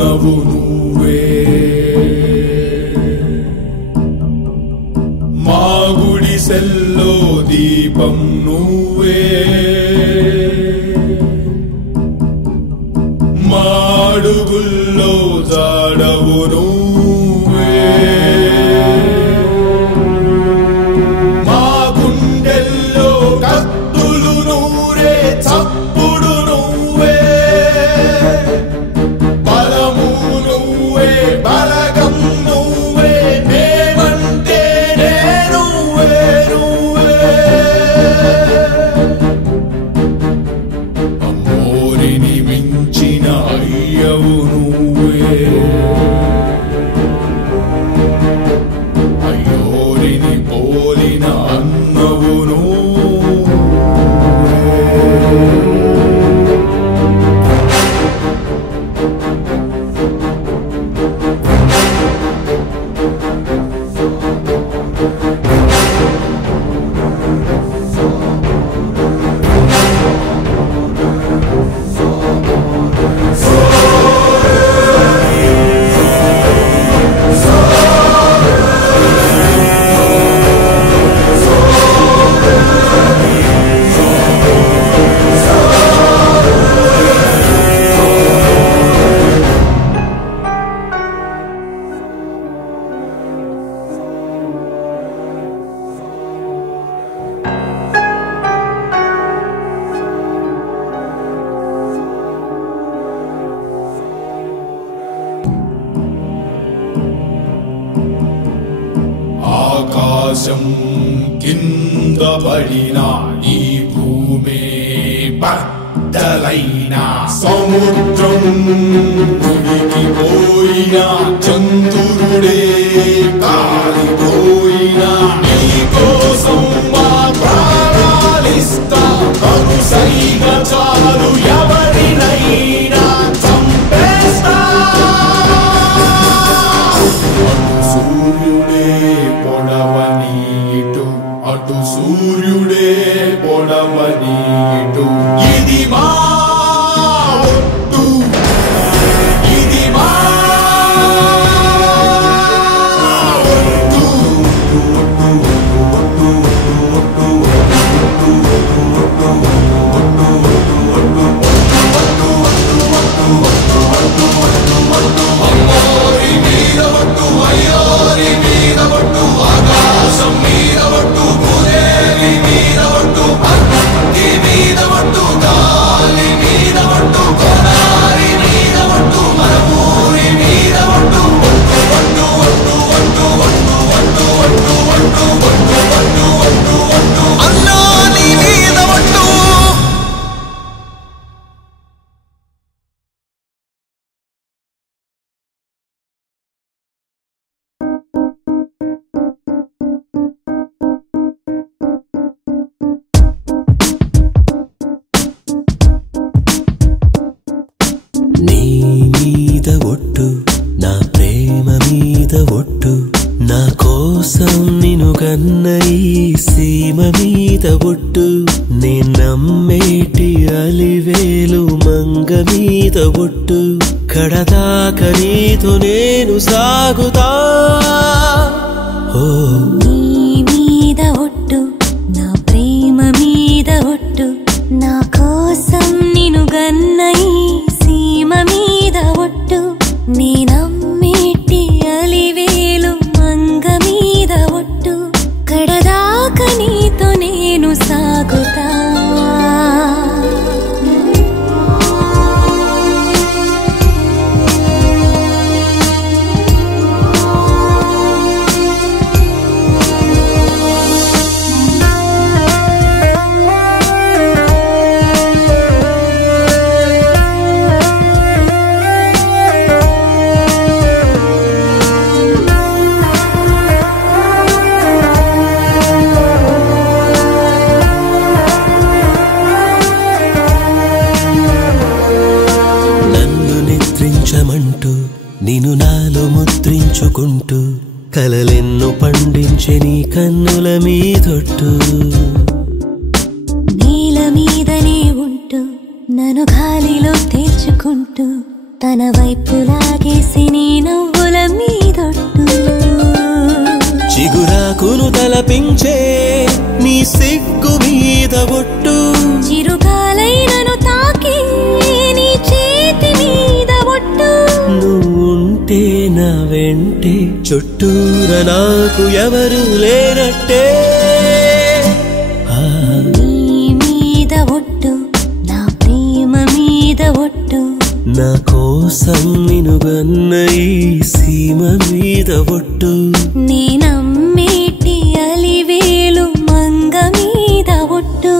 అన్నవు నువ్వే మా గుడిసెల్లో దీపం నువ్వే మా అడుగుల్లో జాడవు నువ్వే మా గుండెల్లో కత్తులు నూరే చప్పుడు నువ్వే బలము నువ్వే బలగం నువ్వే నేనంటే నువ్వే నువ్వే అమ్మోరిని మించిన అయ్యవు నువ్వే అయ్యోరిని పోలిన అన్నవు ఆకాశం కింద పడిన ఈ భూమే బద్దలైన సముద్రం మునిగిపోయిన చంద్రుడే కాలిపోయిన నీ కోసం మా ప్రాణాలిస్తా కరుసైన చాలు ఎవరినైనా చంపేస్తా సూర్యుడే పొడవని ఇటు అటు సూర్యుడే పొడవని ఇటు ఇది మా ఒట్టు ఇది మా ఒట్టు అమ్మోరి మీద ఒట్టు అయ్యోరి మీద ఒట్టు ఆకాశం మీద ఒట్టు భూదేవి మీద ఒట్టు అగ్ని మీద ఒట్టు గాలి మీద ఒట్టు గోదారి మీద ఒట్టు మన ఊరి మీద ఒట్టు ఒట్టు ఒట్టు ఒట్టు ఒట్టు ఒట్టు ఒట్టు ఒట్టు ఒట్టు ఒట్టు ఒట్టు ఒట్టు అన్నా నీ మీద ఒట్టు నీ మీద ఒట్టు నా ప్రేమ మీద ఒట్టు నా కోసం నిను గన్న ఈ సీమ మీద ఒట్టు నే నమ్మేటి అలివేలు మంగ మీద ఒట్టు కడదాక నీతో నేను సాగుతా ఓ నీ మీద ఒట్టు నా ప్రేమ మీద ఒట్టు నా కోసం నిను గన్న ఈ సీమ మీద ఒట్టు నీ నమ్మేటి అలివేలు మంగ మీద ఒట్టు కడదాక నీతో నేను సాగుతా నిన్ను నాలో ముద్రించుకుంటూ కలలెన్నో పండించే నీ కన్నుల మీదొట్టు నీల మీదనే ఉంటూ నన్ను గాలిలో తేల్చుకుంటూ తన వైపు లాగేసి నీ నవ్వుల మీదొట్టు చిగురాకును తలపించే నీ సిగ్గు మీద ఒట్టు చిరుగాలైనను తాకి నీ చేతి మీద ఒట్టు నువ్వుంటే నా వెంటే చుట్టూర నాకు ఎవరు లేనట్టే నీ మీద ఒట్టు నా ప్రేమ మీద ఒట్టు నా కోసం నినుగన్న ఈ సీమ మీద ఒట్టు నీ నమ్మేటి అలివేలు మంగ మీద ఒట్టు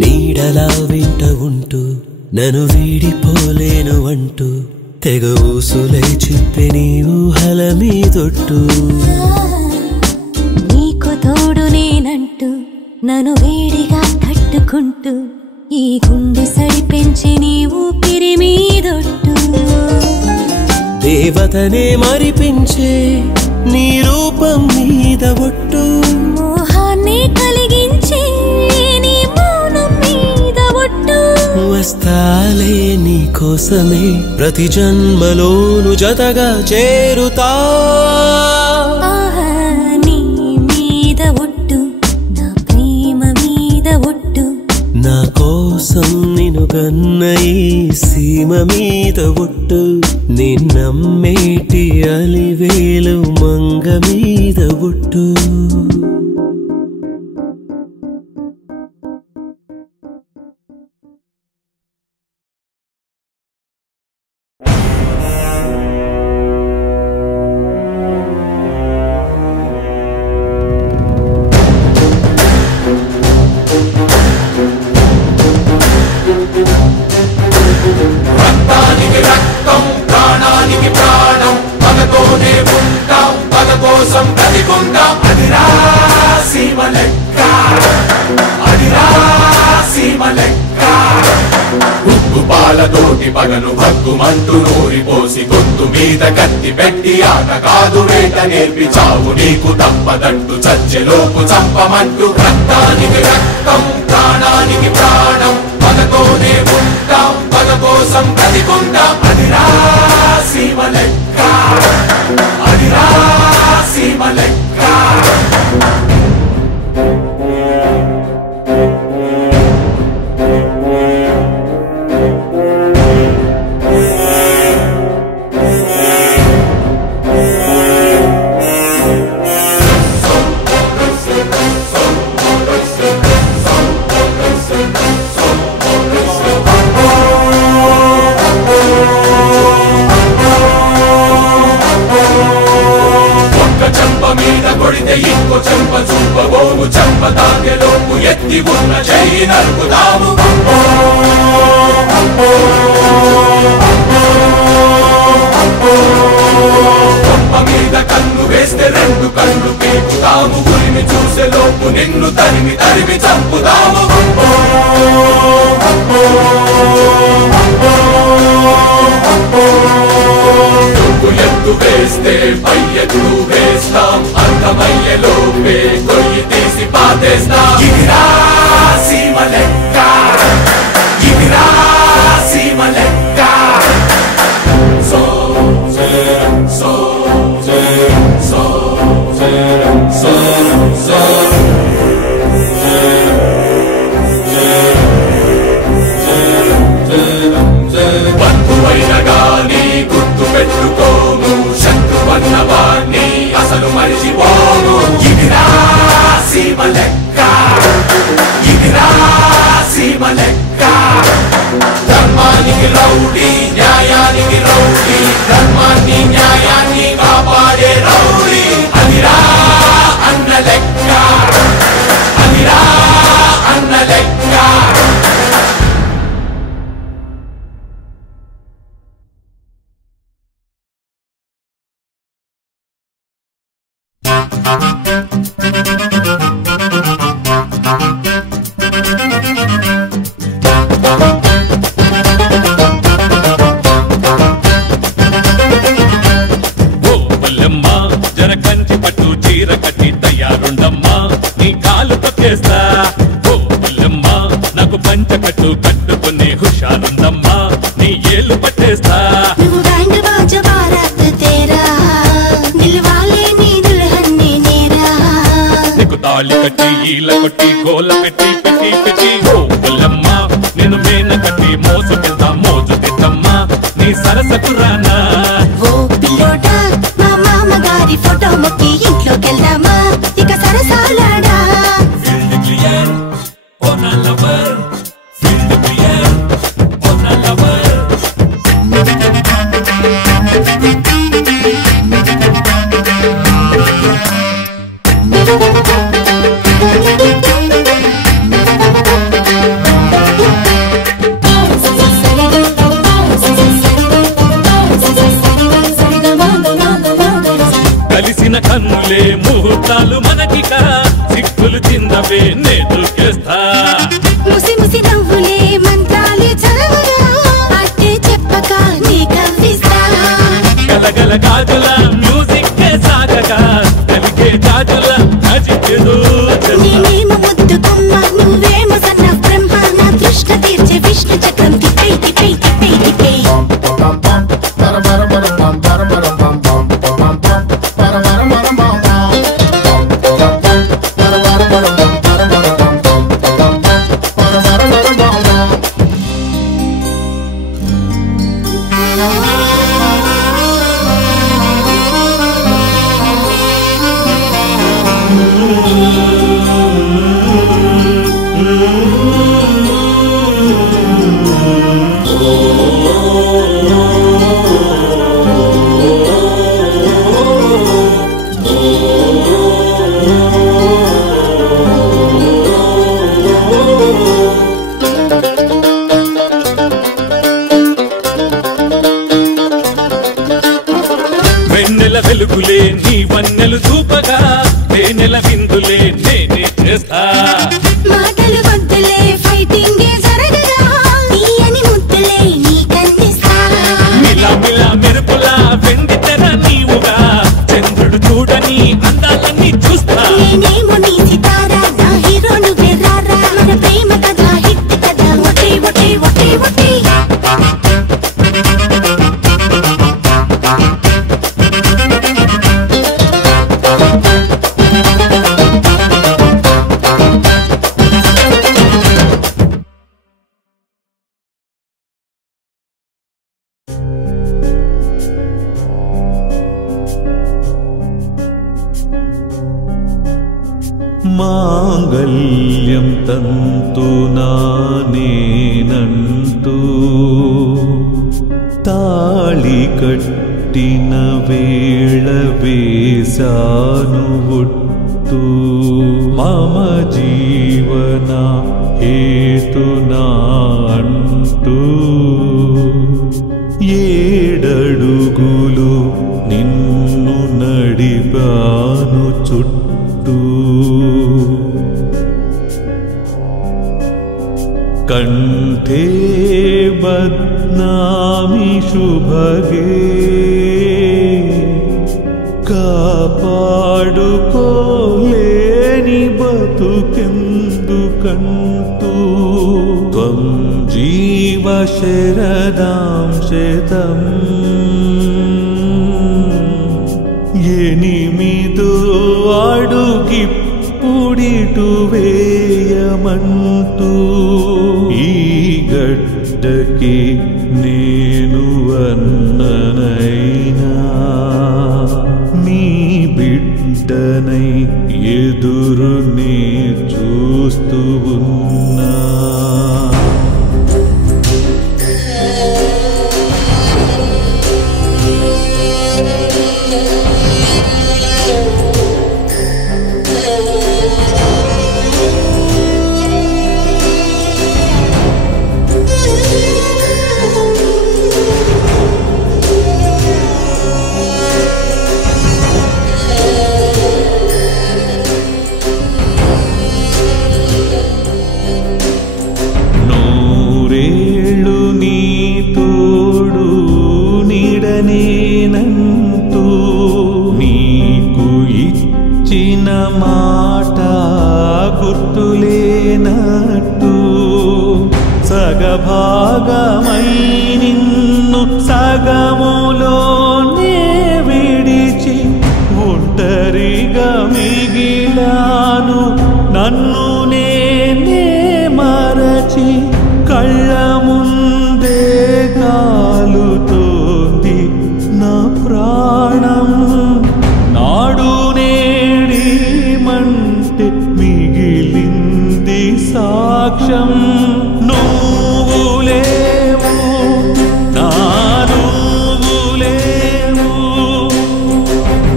నీడలా వెంట ఉంటూ నన్ను వీడిపోలేను అంటూ తెగ ఊసులై చెప్పే నీ ఊహల మీదొట్టు నీకు తోడు నేనంటూ నన్ను వేడిగా కట్టుకుంటూ ఈ గుండె సడి పెంచి నీ ఊపిరి మీదొట్టు దేవతనే మరిపించే నీ రూపం మీద ఒట్టు మోహాన్ని కలిగించే నీ మౌనం మీద ఒట్టు వస్తాలే నీ కోసమే ప్రతి జన్మలోను జతగా చేరుతా ఆహా, నీ మీద ఒట్టు నా ప్రేమ మీద ఒట్టు నా కోసం నిను గన్న ఈ సీమ మీద ఒట్టు నిన్నమ్మేటి అలివేలు మంగ మీద ఒట్టు రక్తానికి రక్తం ప్రాణానికి ప్రాణం పగతోనే ఉంటాం పగ కోసం బ్రతికుంటాం అదిరా సీమ లెక్క అదిరా సీమ లెక్క ఉప్పు పాలతోటి పగను భగ్గుమంటూ నూరిపోసి గొంతు మీద కత్తి పెట్టి ఆట కాదు వేట నేర్పి చావు నీకు తప్పదంటూ చచ్చెలోపు చంపమంటూ రక్తానికి రక్తం ప్రాణానికి ప్రాణం పగతోనే ఉంటాం పగ కోసం బ్రతికుంటాం అదిరా సీమ లెక్క అదిరా సీమ లెక్క కొడితే ఇంకో చెంప చూపబోము చెంప తాకెలోపు ఎత్తి ఉన్న చెయ్యి నరుకుతాము కొంప మీద కన్ను వేస్తే రెండు కళ్ళు పీకుతాము గురిని చూసేలోపు నిన్ను తరిమి తరిమి చంపుతాము ఎత్తు వేస్తే పై ఎత్తు వేస్తాం అర్థమయ్యేలోపే కొయ్యి తీసి పాతేస్తాం ఇదిరా సీమ లెక్క ఇదిరా సీమ లెక్క so so so so so బంధువైన గాని గుర్తు పెట్టుకోము శత్రువన్న వాణ్ణి అసలు మరిచిపోము ఇదిరా సీమ లెక్క ఇదిరా సీమ లెక్క ధర్మానికి రౌడీ న్యాయానికి రౌడీ ధర్మాన్ని న్యాయాన్ని కాపాడే రౌడీ అదిరా అన్న లెక్క అదిరా అన్న లెక్క నాకు పంచ కట్టు కట్టుకునే హుషారుందమ్మా నీ ఏళ్ళు పట్టేస్తా నీకు తాళి కట్టి ఈల కొట్టి గోల పెట్టి పెట్టి పెట్టి ఓ పుల్లమ్మా నేను మేన కట్టి మోసుకెళ్తా మోజు తెద్దమ్మా నీ సరసకు రానా ఓ పిల్లోడా మా మామగారి ఫోటో మొక్కి ఇంట్లోకెళ్దామా ఇక సరసాలాడా కలిసిన కన్నులే ముహూర్తాలు మనకిక సిక్కులు చిన్నవే నేదుకేస్తా ముసి ముసి నవ్వులే మంత్రాలే చదవగా అట్టే చెప్పక నీ కవ్విస్తా గలగల గాజుల మ్యూజిక్ కే సాగగా కలిగే జాజుల అజితేదో నేనేమో ముద్దు కొమ్మ నువ్వేమో సన్న బ్రహ్మ నా దృష్ట తీర్చే విష్ణు చక్రం తిప్పై తిప్పై తిప్పై తిప్పై వెలుగులే నీ వన్నెలు చూపగా తేనెల విందులే నేనే చేస్తా మాటలు వద్దులే ఫైటింగ్ జరగగా తీయని ముద్దులే నీ కందిస్తా మిలా మిలా మెరుపులా వెండి తెర నీవుగా చంద్రుడు చూడని అందాలన్నీ చూస్తా నేనేమో నీ సితారా నా హీరో నువ్వే రారా మన ప్రేమ కథ హిట్ కథ ఒటే ఒటే ఒటే ఒటే మాంగళ్యం తంతునా నేనంటూ తాళి కట్టిన వేళ వేసాను ఒట్టు మమ జీవన హేతునా అంటూ ఏడడుగులు నిన్ను నడిపాను చుట్టూ కంఠే బద్నామి శుభగే కాపాడుకోలేని బతుకెందుకంటూ త్వం జీవ శరదాం శతం ఎనిమిదో అడుగిప్పుడిటు వేయమంటూ ఈ గడ్డకి నేను అన్ననైనా నీ బిడ్డనై ఎదురునే చూస్తూ ఉన్నా నేనంటూ నీకు ఇచ్చిన మాట గుర్తులేనట్టు సగభాగమై నిన్ను సగములోనే విడిచి ఒంటరిగా మిగిలాను నన్ను నేనే మరచి కళ్ళ ముందే కాలుతోంది నా ప్రాణం నాడు నేడేమంటే మిగిలింది సాక్ష్యం నువ్వు లేవు నా నువ్వు లేవు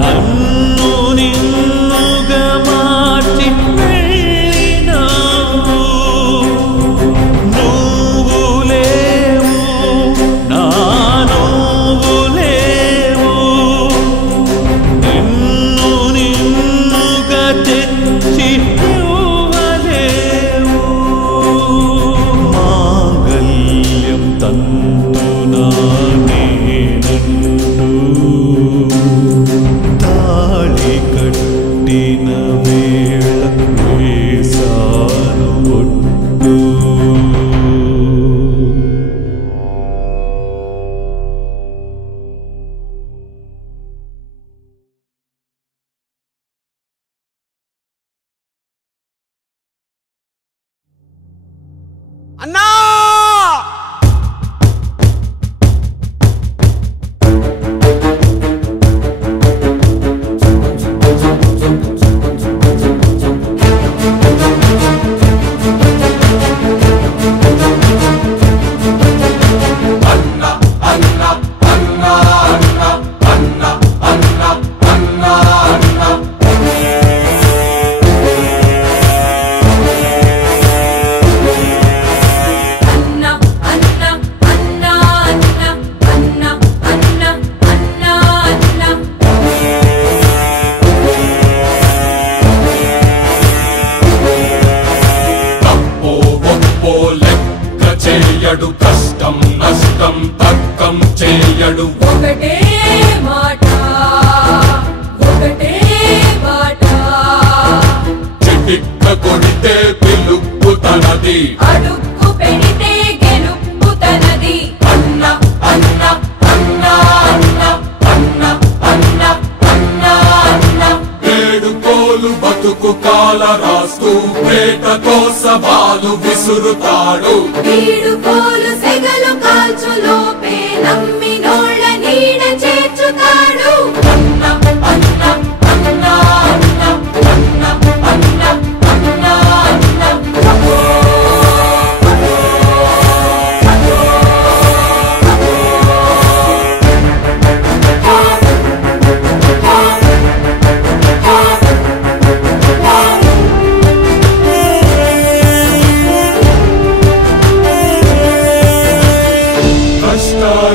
నన్ను నిన్నుగా మార్చి వెళ్ళినావు నువ్వు లేవు నా నువ్వు లేవు నిన్ను నిన్నుగా తెచ్చి ఇవ్వలేవు మాంగళ్యం తంతునా నేనంటూ తాళి కట్టిన వేళ వేసాను ఒట్టు అన్నా చేయడు కష్టం నష్టం తర్కం చేయడు ఒకటే మాట ఒకటే మాట చిటిక్క కొడితే పిలుపు తనది అడుక్కు పెడితే గెలుపు తనది అన్న అన్న అన్న అన్న అన్న అన్న అన్న అన్న వేడుకోలు బతుకు కాల రాస్తూ ప్రేటతో సవాలు విసురుతాడు వీడుకోలు సెగలు కాల్చులోపే నమ్మినోళ్ళ నీడ చేర్చుతాడు అన్న అన్న అన్న అన్న అన్న అన్న అన్న అన్న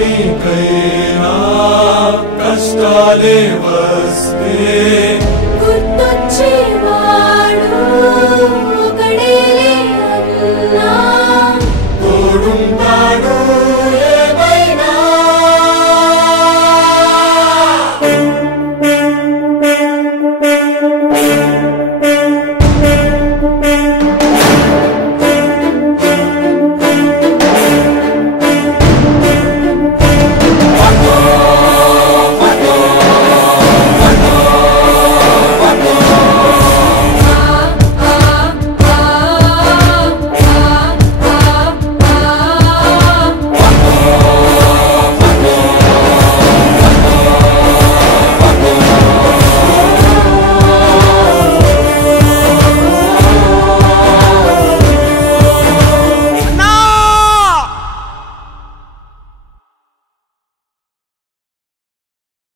కష్టానికైనా కష్టాలే వస్తే